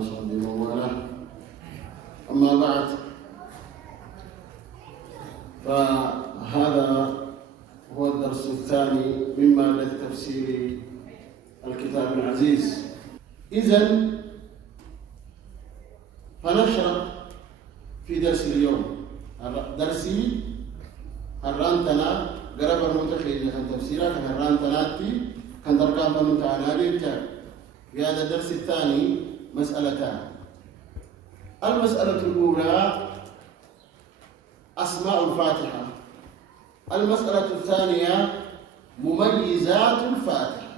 وصحبه ومن والاه. أما بعد، فهذا هو الدرس الثاني من مادة تفسير الكتاب العزيز. إذن فنشرح في درس اليوم. درسي الرانتنا قرب المتخيل كان تفسيرها كان الرانتناتي كان تركان بنتعنا ليتا. في هذا الدرس الثاني مسألتان. المسألة الأولى أسماء الفاتحة. المسألة الثانية مميزات الفاتحة.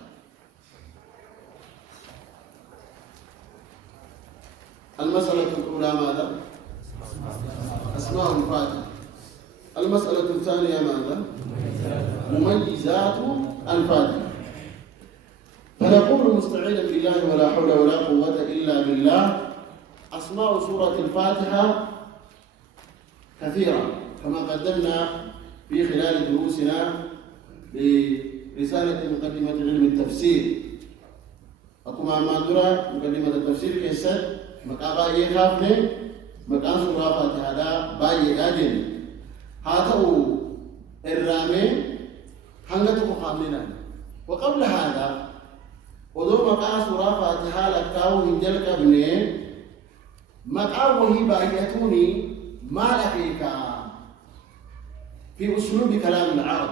المسألة الأولى ماذا؟ أسماء الفاتحة. المسألة الثانية ماذا؟ مميزات الفاتحة. فنقول مستعينا بالله ولا حول ولا قوة إلا بالله. أسماء سورة الفاتحة كثيرة كما قدمنا في خلال دروسنا لرسالة مقدمة علم التفسير. أقوم مع درا مقدمة التفسير كيسد مقابا يخافني مقام سورة فاتحة دا باي أجن هاتو الرامي حنقتك خاملنا. وقبل هذا ودو مقام سورة فاتحة لكاو هنجل كبني مقام وهي بايتوني ما لقيك في أسلوب كلام العرب.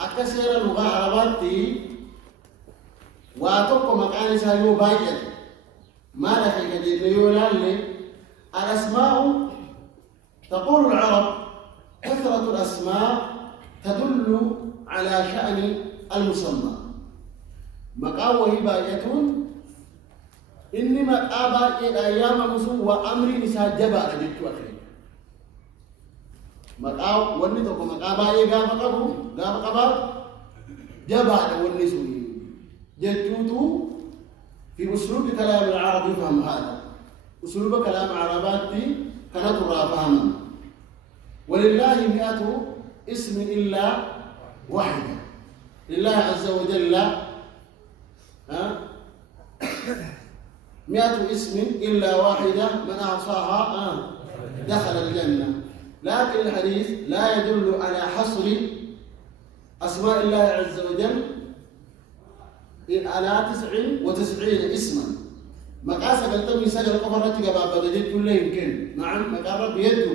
أكثر اللغة عرباتي واتوقع مقام سايو بايت ما لقيك دينيولا لي. الأسماء تقول العرب كثرة الأسماء تدل على شأن المسمى. مقام وهي بايتون إنما أبا أيام مسوء وأمر نساء جبا أجدت أخي مقام ونتوك مقام أي قام قبا جبا ونسوء جدتوتو في أسلوب كلام العرب يفهم هذا. أسلوب كلام عرباتي كانت فهما. ولله 100 اسم إلا واحدة. لله عز وجل 100 اسم إلا واحدة من أعصاها دخل الجنة. لكن الحديث لا يدل على حصر أسماء الله عز وجل على 99 اسما. مقاسة قلتم يسجل قفرتك بابا دجيت كله يمكن. نعم مقارب يده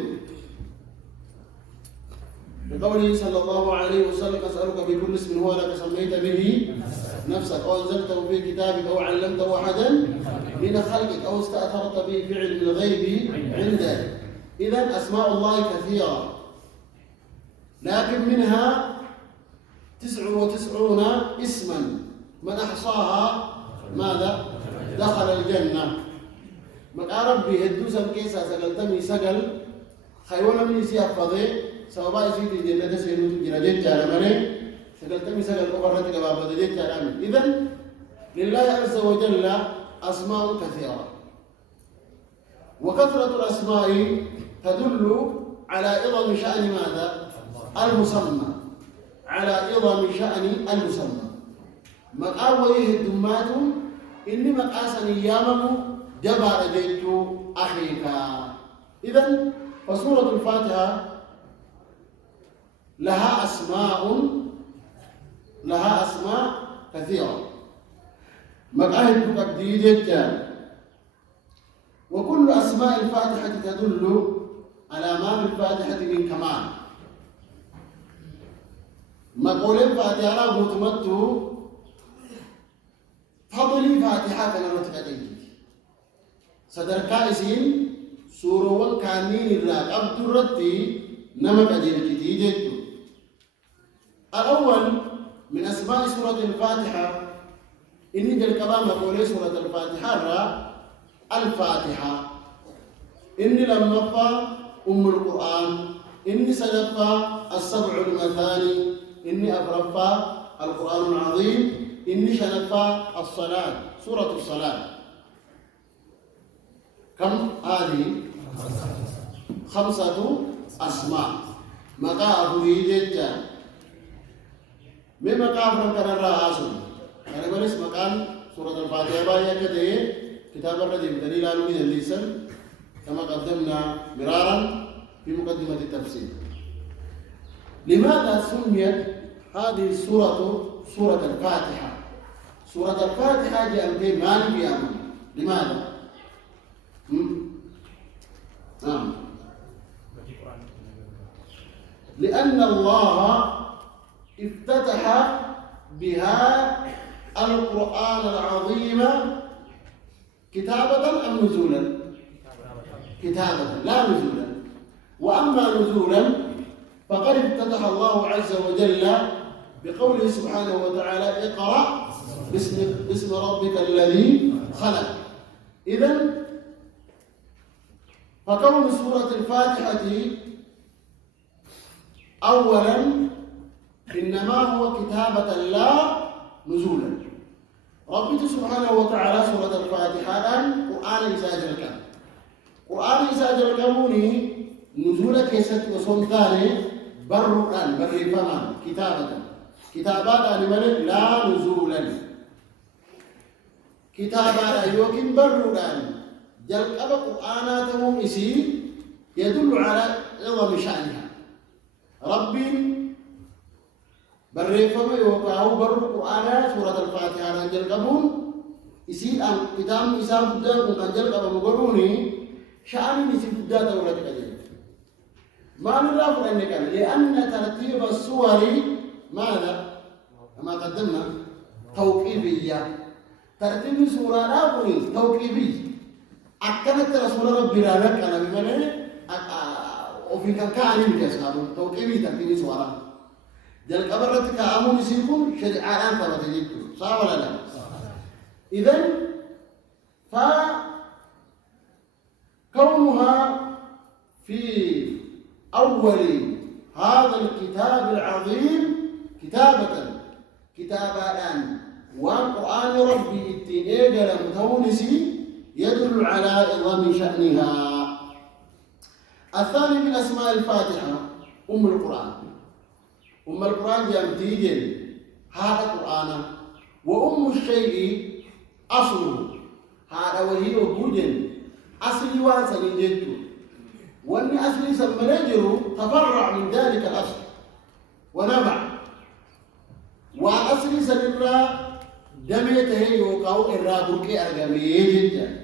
بقوله صلى الله عليه وسلم أسألك بكل اسم هو لك سميت به نفسك أو أنزلته في كتابك أو علمته أحدا من خلقك أو استأثرت به في علم الغيب عندك. إذن أسماء الله كثيرة لكن منها 99 اسما من أحصاها ماذا؟ دخل الجنة. مقارب بهدوسا كيسا سقلتمي سقل خيونا من يسيحفظي سوابا يسيدي جنة سينو جنجت على مري سقلتمي سقل قبرتك بابا دجت على مري. إذن لله عز وجل أسماء كثيرة. وكثرة الأسماء تدل على عظم شأن ماذا؟ المسمى. على عظم شأن المسمى. مقاويه الدمات إني مقاسا يامم جبار جيت أخيك. إذن فسورة الفاتحة لها أسماء كثيرة. مقاهد تقديد. وكل أسماء الفاتحة تدل على ما في الفاتحة من كمال. مقول الفاتحة متمتو فضلي فاتحة كان رتقتين صدر كائسين سورة كانين الراق عبد الرتي نمك أجيب جديد. الأول من أسماء سورة الفاتحة إني جل كلام مقول سورة الفاتحة الفاتحة. إني لما فا أم القرآن. إني سلفا السبع المثاني. إني أفرفا القرآن العظيم. إني شنفا الصلاة سورة الصلاة. كم هذه؟ 5 أسماء. مقا أبويدت من مقا فرنكنا الرأسون. أنا بلس مقام سورة الفاتحة باية كده كتاب الرديف دليل على من الليسن كما قدمنا مرارا في مقدمة التفسير. لماذا سميت هذه السورة سورة الفاتحة؟ سورة الفاتحة جاء في مالك يا أمين. لماذا؟ نعم. لأن الله افتتح بها القرآن العظيم كتابة أم نزولا؟ كتابة لا نزولا. وأما نزولا فقد افتتح الله عز وجل بقوله سبحانه وتعالى اقرأ باسم ربك الذي خلق. إذن فكون سورة الفاتحة أولا إنما هو كتابة لا نزولا. ربي سبحانه وتعالى سورة الفاتحة الآن قرآن إساجر كان قرآن إساجر كموني نزولا كيست وسلطاني برقان برفمان كتابات الملك لا نزولا كتابات يوكين برقان جل أبا قرآناتهم إسي يدل على عظم شأنها. ربي برفما يوقعه بر القرآن سورة الفاتحة جل قبون إسي أن كتاب إسام بدأ من جل قبا مقروني شأن إسي بدأ دولة كجل ما نرى أنك لأن ترتيب السور ماذا؟ كما قدمنا توقيفية. ترتيب السورة لا توقيفي. أكنت رسول ربي رالك أنا بمعنى وفي كان يمكن توقيفي ترتيب السورة. جل قبرتك أمون يسيكون شريعة أنت بتجيبه صح ولا لا؟ إذن فكونها في أول هذا الكتاب العظيم كتابان وقرآن ربي التنيجل متونسي يدل على عظم شأنها. الثاني من أسماء الفاتحة أم القرآن. أم القرآن جامتيجن هذا القرآن وأم الشيء أصله هذا وهي وجودن أصلي وانسان جدته وأن أصلي سمنجر تفرع من ذلك الأصل ونبع وأصلي سنرى دميته يوقعوا الرابرك أرقمي جدا.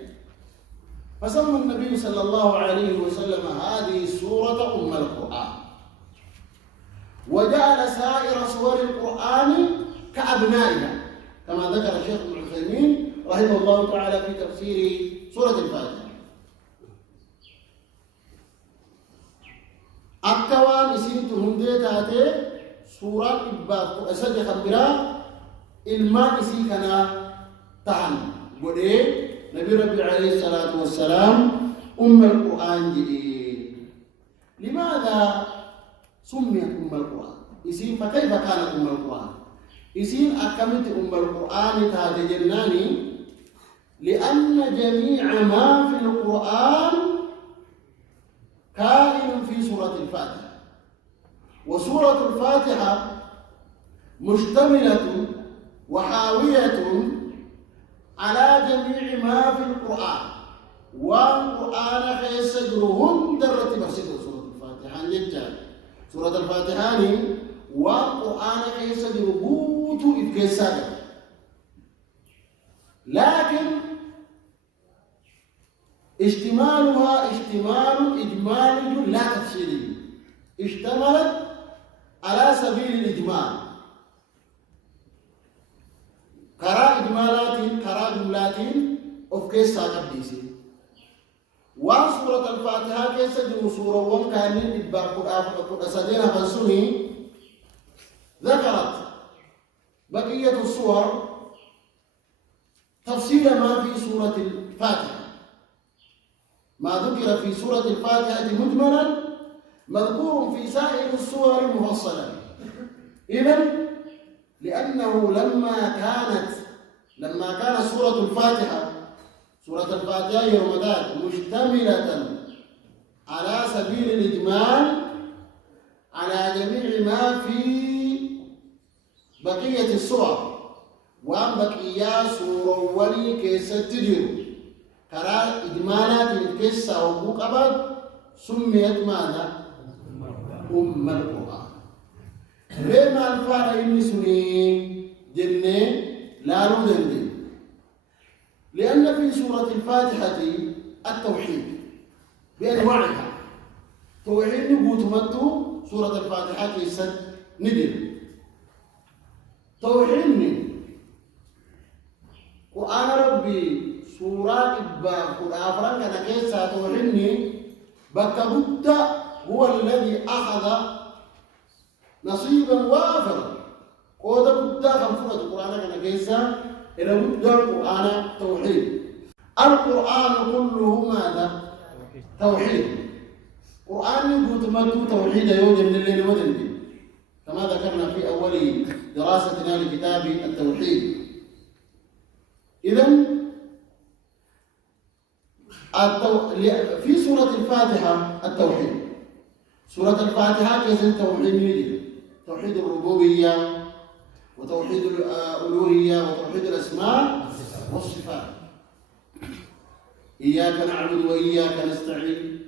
فسمى النبي صلى الله عليه وسلم هذه السورة أم القرآن وجعل سائر سور القرآن كأبنائها كما ذكر الشيخ ابن عثيمين رحمه الله تعالى في تفسير سورة الفاتحة. أكوان إسين تهندي تاتي سورة إباق أسد خبرا إلما إسي كنا تحن قولي نبي ربي عليه الصلاة والسلام أم القرآن جئي. لماذا سميت أم القرآن؟ إسين فكيف كانت أم القرآن؟ إسين أكملت أم القرآن تاتي جناني لأن جميع ما في القرآن كائن في سورة الفاتحة. وسورة الفاتحة مشتملة وحاوية على جميع ما في القرآن والقرآن خيسجرهم درة بسيطة سورة الفاتحة جدا. سورة الفاتحة والقرآن خيسجر بوتو إفكساك لكن اشتمالها اشتمال إجمالي لا تفصيلي. اشتملت على سبيل الإجمال كرا إجمالات كرا جملات أفكيس ساقب ديسي. وسورة الفاتحة كيسا جو سورة ومكانين إباق أسدين فالسني ذكرت بقية الصور تفصيل ما في سورة الفاتحة. ما ذكر في سورة الفاتحة مجملا مذكور في سائر السور مفصلا. إذن لأنه لما كانت سورة الفاتحة يوم ذاك مشتملة على سبيل الإجمال على جميع ما في بقية السور وأن بقية سورة ولي كيستدير كرا إجمالات القصة وبوك أبد سميت ماذا؟ أم القرآن. لما الفارق إني سني جنة لا ردندي، لأن في سورة الفاتحة التوحيد بأنواعها. توحيد نبوت متو سورة الفاتحة كيسد ندر توحيد قرآن ربي سورة إبا قرآن كان كيسا توحيد بك هو الذي أخذ نصيبا وافرا. قوة بدا خمسة القرآن كان كيسا إلى بدا القرآن توحيد. القرآن كله ماذا؟ توحيد. قرآن يقول تمتو توحيد يوجد من الليل ودندي، كما ذكرنا في أول دراستنا لكتاب التوحيد. إذن في سورة الفاتحة التوحيد. سورة الفاتحة كيف التوحيد نجد؟ توحيد الربوبية وتوحيد الألوهية وتوحيد الأسماء والصفات. إياك نعبد وإياك نستعين،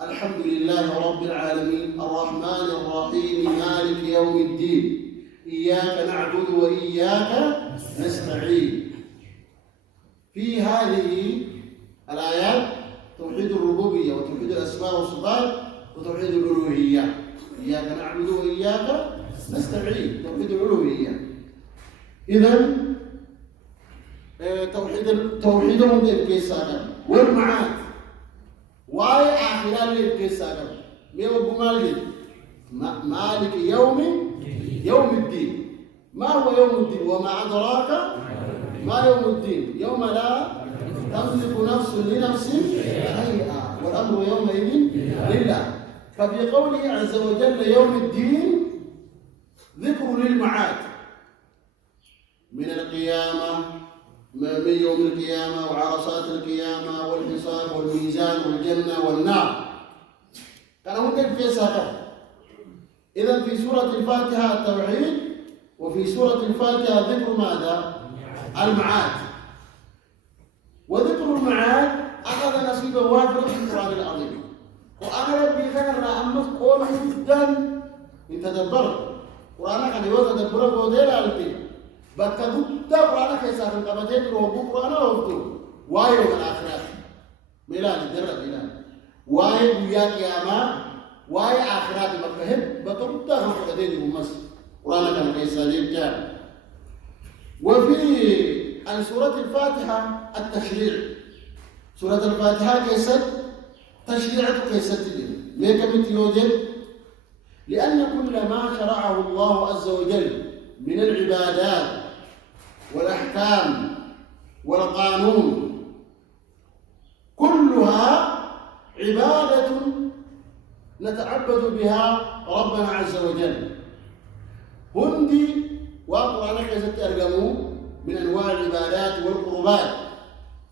الحمد لله رب العالمين، الرحمن الرحيم، مالك يوم الدين، إياك نعبد وإياك نستعين. في هذه الآيات توحيد الربوبية وتوحيد الأسماء والصفات وتوحيد الألوهية. إياك نعبد وإياك نستعين، توحيد الألوهية. إذن توحيدهم للكيسان والمعاد واي آخران للكيسان ميو بمالك مالك يوم الدين. ما هو يوم الدين؟ وما أدراك ما يوم الدين؟ يوم لا تملك نفس لنفس شيئا والأمر يومئذ لله. ففي قوله عز وجل يوم الدين ذكر للمعاد من القيامة، من يوم القيامة وعرصات القيامة والحساب والميزان والجنة والنار. كان ممكن في سهل. إذن في سورة الفاتحة التوحيد، وفي سورة الفاتحة ذكر ماذا؟ المعاد. وذكر المعاد أخذ نصيبا وافرا في القرآن العظيم. وأنا ربي كان أمس قول جدا إن تدبرت قرآن كان يتدبر قوديل على بكتبت قرآن كيسا القبتين روبو قرآن وفتو وايو من آخرات ميلان الدرب ميلان واي بيا قياما واي آخرات مكهب بكتبت القبتين بمس قرآن كان كيسا ليبجان. وفي سورة الفاتحة التشريع. سورة الفاتحة كيسا تشريعة كيسا تجد ليه كم يوجد؟ لأن كل ما شرعه الله عز وجل من العبادات والأحكام والقانون كلها عبادة نتعبد بها ربنا عز وجل. هندي وقرآن كيست أرقموا من أنواع العبادات والقربات،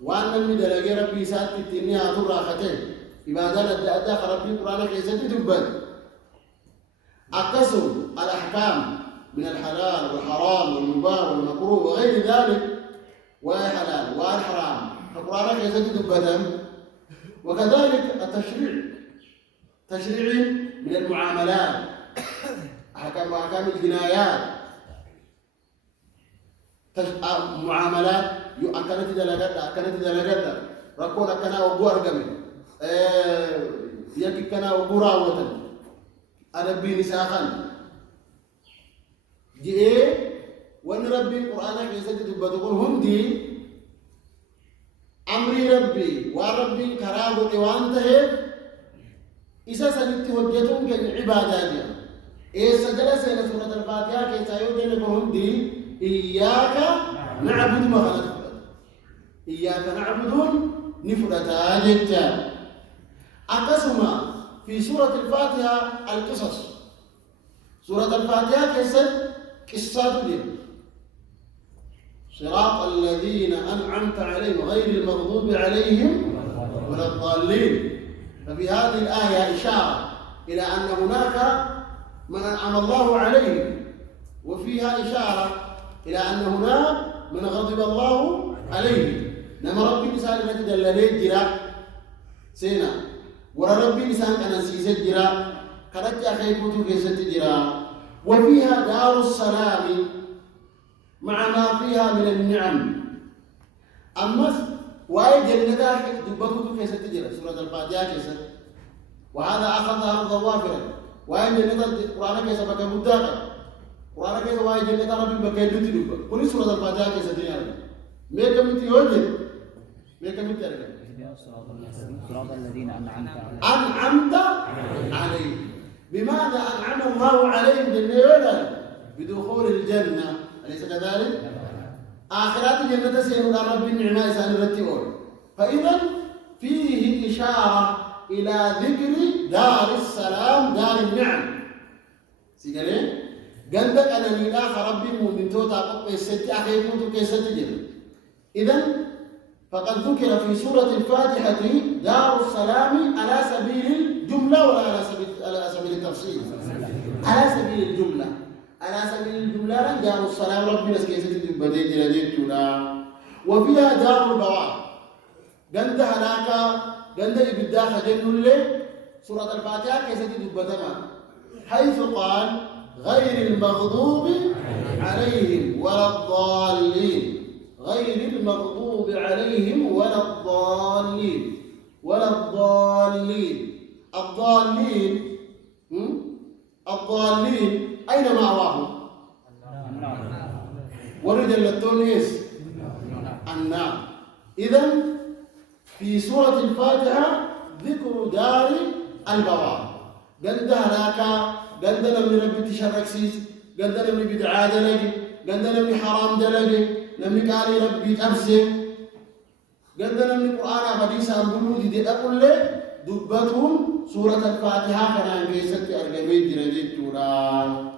وأن المدلق ربي ساتت التنية راختين عبادات الدعاء ربي قرآن كيست دبت. أقسم الأحكام من الحلال والحرام والمباح والمكروه وغير ذلك، والحلال والحرام فالقرآن كيف تدبتهم. وكذلك التشريع تشريع من المعاملات، أحكام الجنايات، معاملات أكلت دلقات ركون أكنا وبوار قمي يكي كنا وبوراوة أربي نساخا جئ وان ربي القرآن كيسا تدبتكم هم دي أمري ربي وربي كرابة وانته إسا سنبت وجهتهم كان عبادات. سجل سينا سورة الفاتحة كيسا يوجد دي إياك نعبد مخلط إياك نعبد نفرتا جدا. أقسم في سورة الفاتحة القصص. سورة الفاتحة كيسا قصة دي صراط الذين أنعمت عليهم غير المغضوب عليهم ولا الضالين. ففي هذه الآية إشارة إلى أن هناك من أنعم الله عليه، وفيها إشارة إلى أن هناك من غضب الله عليه. نما ربي نسان التي دلالي جرا سينا ورا ربي نسان كان سيسد جرا كانت أخي كتو كيست جرا وفيها دار السلام مع ما فيها من النعم أما واي جنة دبكتو كيست جرا سورة الفاتحة كيست وهذا أخذها أرضا وافرا واي جنة القرآن كيست بك مداتا القرآن كيست واي جنة ربي بك يدوتي دبا كل سورة الفاتحة كيست جرا ميكا متي يوجد ميكا متي أرغب صراط الذين أنعمت عليهم بماذا أنعم الله عليهم جنة بدخول الجنة أليس كذلك؟ آخرات الجنة سيئون رب النعماء سأل الرتئون فإذا فيه إشارة إلى ذكر دار السلام دار النعم سيقالين قندك أنا نلاخ ربي مؤمن توتا قبل الست أخي كنت كيست جنة إذن فقد ذكر في سورة الفاتحة دار السلام على سبيل الجملة ولا على سبيل التفصيل؟ على سبيل الجملة على سبيل الجملة دار السلام ربنا سكيسة بديت لديت وفيها دار البوار قند هناك قند إبدا خجن له سورة الفاتحة كيسة دبتما حيث قال غير المغضوب عليهم ولا الضالين غير المغضوب عليهم ولا الضالين ولا الضالين الضالين أين مأواهم؟ ورد التونس النار إذن في سورة الفاتحة ذكر دار البوار قلد هناك قلد لم ربي تشرك سيس قلد لم بدعاء دلقي قلد لم حرام دلقي لم قال ربي تبسم قلد لم القرآن حديث أنبلو دي أقول له دبتهم سورة الفاتحة كان كيست أرقمين درجة تورا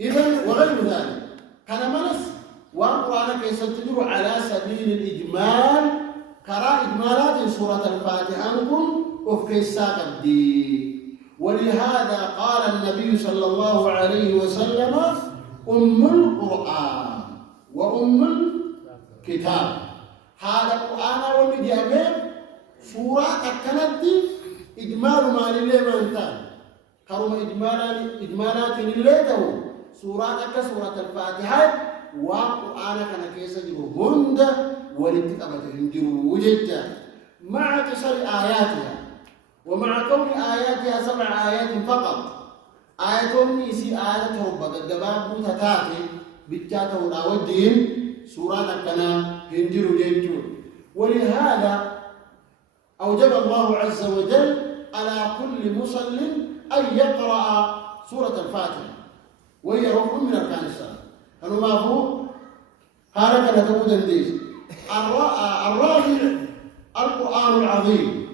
إذن وغير ذلك كان منس والقرآن كيست تدر على سبيل الإجمال كرا إجمالات سورة الفاتحة نكون أفكيسا قدي ولهذا قال النبي صلى الله عليه وسلم أم القرآن وأم الكتاب هذا القرآن والذي أمام سورة أكنت إجمال ما لله ما انتهى كرم إجمالات لله تو سورة سورة الفاتحة وقرآن كان كيس جرو هند ولتقبت هنجرو وجدت مع قصر آياتها ومع كون آياتها 7 آيات فقط آياتهم نيسي آيات ربك الجباب تتاتي بجاته الأودين سورة كان هنجرو جنجو ولهذا أوجب الله عز وجل على كل مصل أن يقرأ سورة الفاتحة وهي ركن من أركان الصلاة كانوا ما هو هذا كان تقول الدين الرابع القرآن العظيم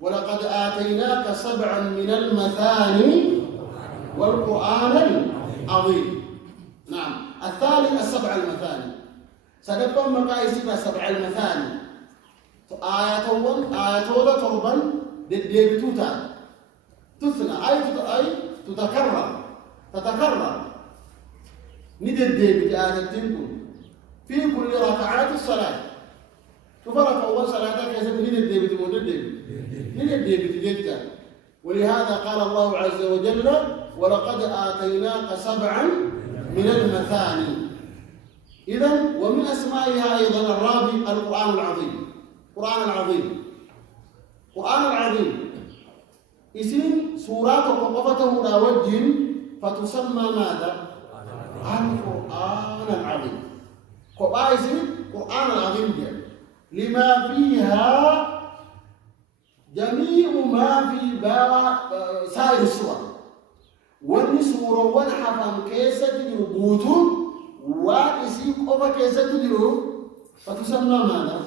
ولقد آتيناك 7 من المثاني والقرآن العظيم نعم الثالث 7 المثاني سنفهم مقاييسنا 7 المثاني آياتون تربا ديبتوتا تثنى أي تتكرر ندد ديبت آياتين في كل ركعات الصلاة تفرق أول صلاة كيسب ندد ديبت ندد ديبت جدا ولهذا قال الله عز وجل ولقد آتيناك 7 من المثاني إذن ومن أسمائها أيضا الرابع القرآن العظيم القرآن العظيم اسم سورات وقفته لا وجه فتسمى ماذا؟ القرآن العظيم اسم القرآن العظيم لما فيها جميع ما في سائر السور والنسور والحفم كيسة جربوت واسم قفة كيسة جرب فتسمى ماذا؟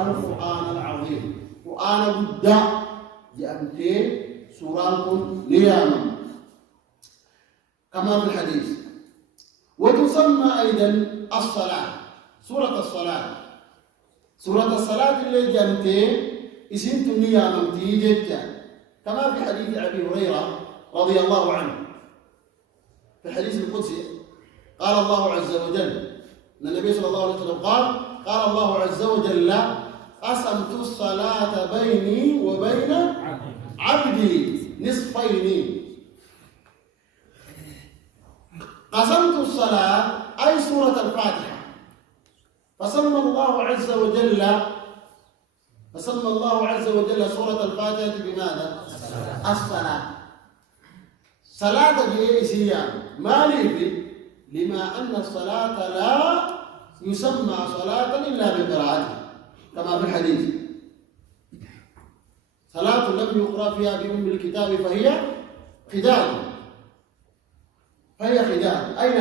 القرآن العظيم قرآن بدا جاءت سورة نياما كما في الحديث وتسمى أيضا الصلاة سورة الصلاة اللي جاءت اسم نياما تيجت كما في حديث أبي هريرة رضي الله عنه في الحديث القدسي قال الله عز وجل أن النبي صلى الله عليه وسلم قال قال الله عز وجل: قسمت الصلاة بيني وبين عبدي نصفين. قسمت الصلاة أي سورة الفاتحة، فسمى الله عز وجل سورة الفاتحة بماذا؟ الصلاة. صلاة جيسية ما لي لما أن الصلاة لا يسمى صلاة إلا بقراءتها كما في الحديث: صلاة لم يقرأ فيها بأم الكتاب فهي خداع. أين